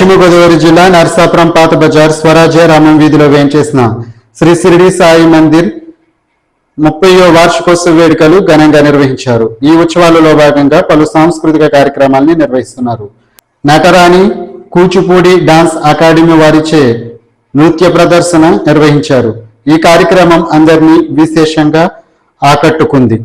పశ్చిమ గోదావరి జిల్లా నర్సాపురం పాత బజార్ స్వరాజ్య రామం వీధిలో వేంచేసిన శ్రీ షిరిడి సాయి మందిర్ 30వ వార్షికోత్సవ వేడుకలు ఘనంగా నిర్వహించారు. ఈ ఉత్సవాలలో భాగంగా పలు సాంస్కృతిక కార్యక్రమాలను నిర్వహిస్తున్నారు. నటరాణి కూచిపూడి డాన్స్ అకాడమీ వారిచే నృత్య ప్రదర్శన నిర్వహించారు. ఈ కార్యక్రమం అందరినీ విశేషంగా ఆకట్టుకుంది.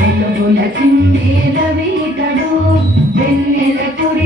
వెలుగుల చిందే రవితడు వెన్నెల కురి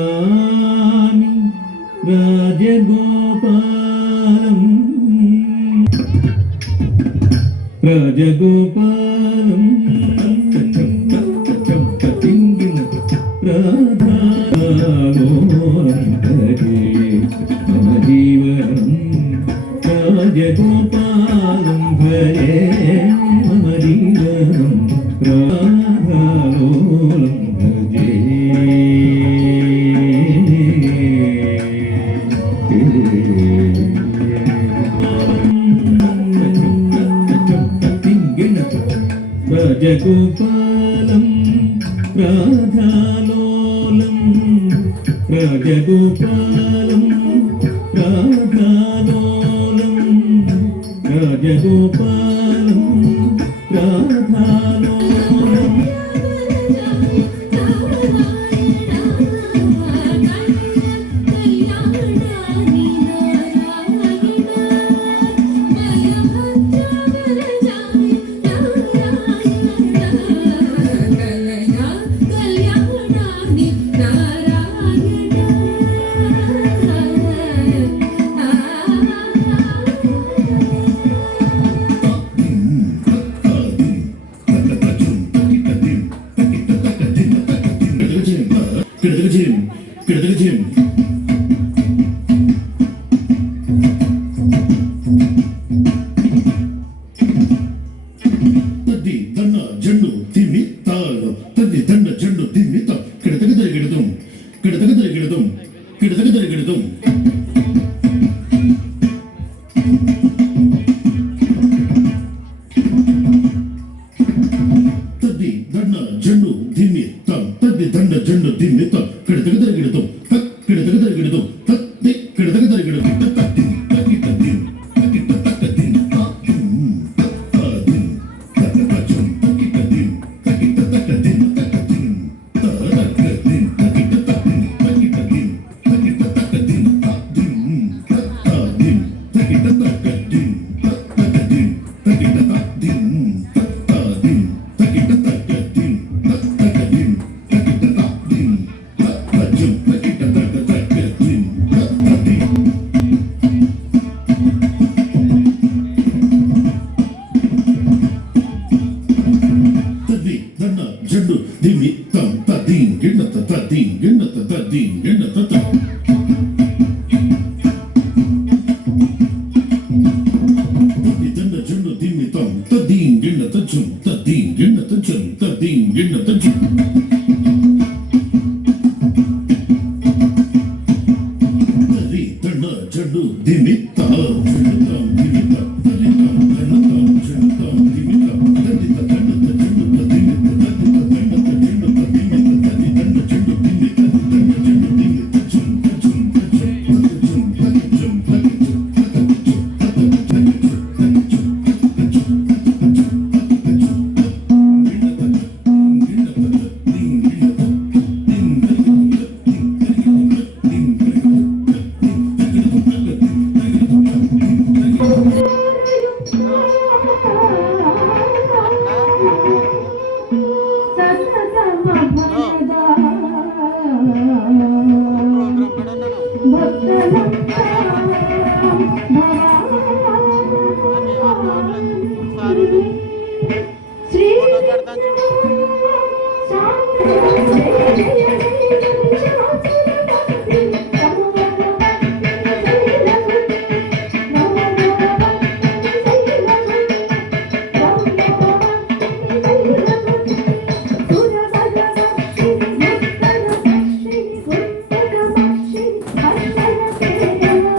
నమామి రాజగోపాలం రాజగోపాలం మమ జీవనం రాజగోపాలం భజే మమ జీవనం రాధాలోలం భజే రాజగోపాలం రాధాలోలం రాజగోపాలం రాధాలోలం రాజగోపాలం రాధాలోలం Thank you.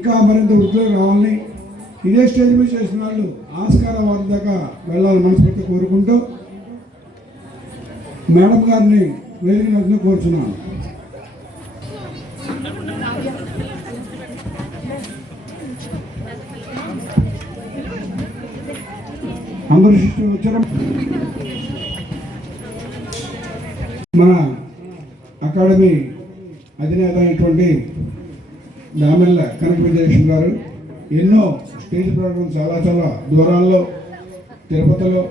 ఇంకా మరింత వృద్ధిలోకి రావాలని, ఇదే స్టేజ్ మీద చేసిన వాళ్ళు ఆస్కార్ అవార్డు దాకా వెళ్ళాలని మనస్ఫూర్తి కోరుకుంటూ మేడం గారిని వేదిక కోరుచున్నాను. అందరూ శిష్యులు వచ్చారు. మన అకాడమీ అధినేత అయినటువంటి దామెల్ల కనక విజయలక్ష్మి గారు ఎన్నో స్టేజ్ ప్రోగ్రామ్స్ చాలా దూరాల్లో, తిరుపతిలో,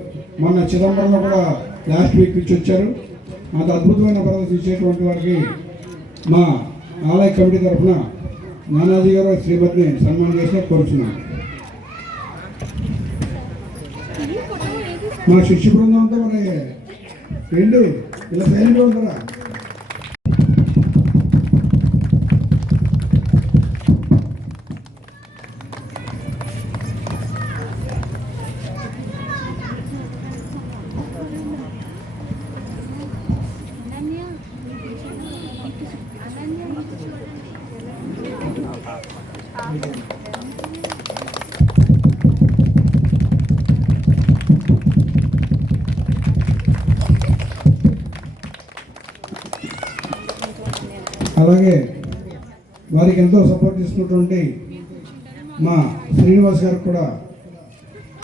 మొన్న చిదంబరంలో కూడా లాస్ట్ వీక్ ఇచ్చి వచ్చారు. అంత అద్భుతమైన ప్రదర్శన ఇచ్చేటువంటి వారికి మా ఆలయ కమిటీ తరఫున నానాజీ గారు శ్రీమతిని సన్మానం చేసిన కోరుచున్నాను. మా శిష్య బృందంతో మరి ఏంటి ఇలా సైలెంట్గా ఉంటారా? అలాగే వారికి ఎంతో సపోర్ట్ ఇస్తున్నటువంటి మా శ్రీనివాస్ గారికి కూడా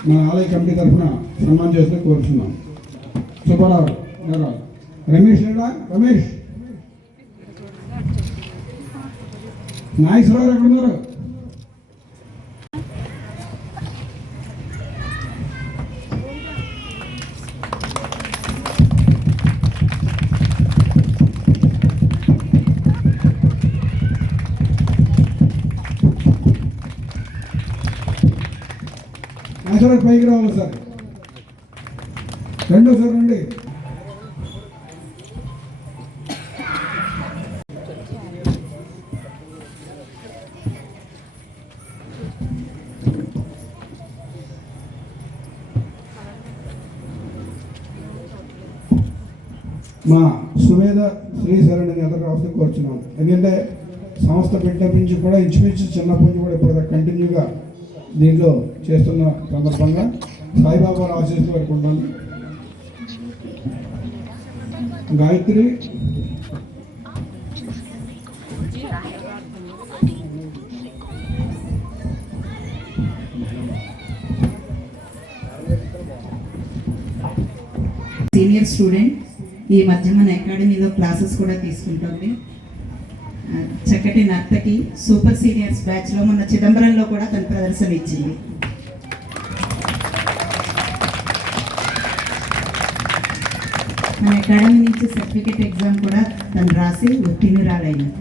మా ఆలయ కమిటీ తరఫున సన్మానం చేస్తూ కోరుతున్నాం. సుబ్బారావు గారు, రమేష్ లేడా? రమేష్, నాగేశ్వరరావు ఎక్కడ ఉన్నారు? నాగేశ్వరరావు పైకి రావాలి సార్, రెండోసారి రండి. మా సుమేధ శ్రీశరణి ఎదురు రావడం కోరుచున్నాను. ఎందుకంటే సంస్థ పెట్టినప్పటి నుంచి కూడా ఇంచుమించు చిన్నప్పటి నుంచి కూడా ఇప్పుడు కంటిన్యూగా దీంట్లో చేస్తున్న సందర్భంగా సాయిబాబా ఆశీస్సు పెట్టుకుంటాను. గాయత్రి, సీనియర్ స్టూడెంట్, ఈ మధ్య మన అకాడమీలో క్లాసెస్ కూడా తీసుకుంటుంది. చక్కటి నర్తకి, సూపర్ సీనియర్స్ బ్యాచ్లో మొన్న చిదంబరంలో కూడా తన ప్రదర్శన ఇచ్చింది. మన అకాడమీ నుంచి సర్టిఫికేట్ ఎగ్జామ్ కూడా తను రాసి ఉత్తీర్ణురాలైంది.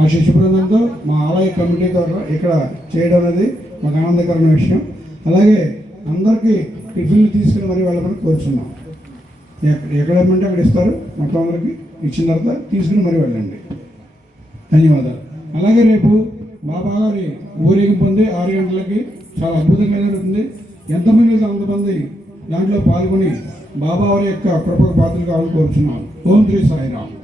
ఆ శిశు బృందంతో మా ఆలయ కమిటీ ద్వారా ఇక్కడ చేయడం అనేది మాకు ఆనందకరమైన విషయం. అలాగే అందరికీ టిఫిన్లు తీసుకుని మరీ వెళ్ళమని కోరుచున్నాం. ఎక్కడ ఇవ్వమంటే అక్కడ ఇస్తారు, మొత్తం అందరికి ఇచ్చిన తర్వాత తీసుకుని మరీ వెళ్ళండి. ధన్యవాదాలు. అలాగే రేపు బాబా గారి ఊరేగింపు ఉంది 6 గంటలకి, చాలా అద్భుతంగా జరుగుతుంది. ఎంతమంది అంతమంది దాంట్లో పాల్గొని బాబా వారి యొక్క కృపకు పాత్రలు కావాలని కోరుచున్నాం. ఓం శ్రీ సాయిరామ్.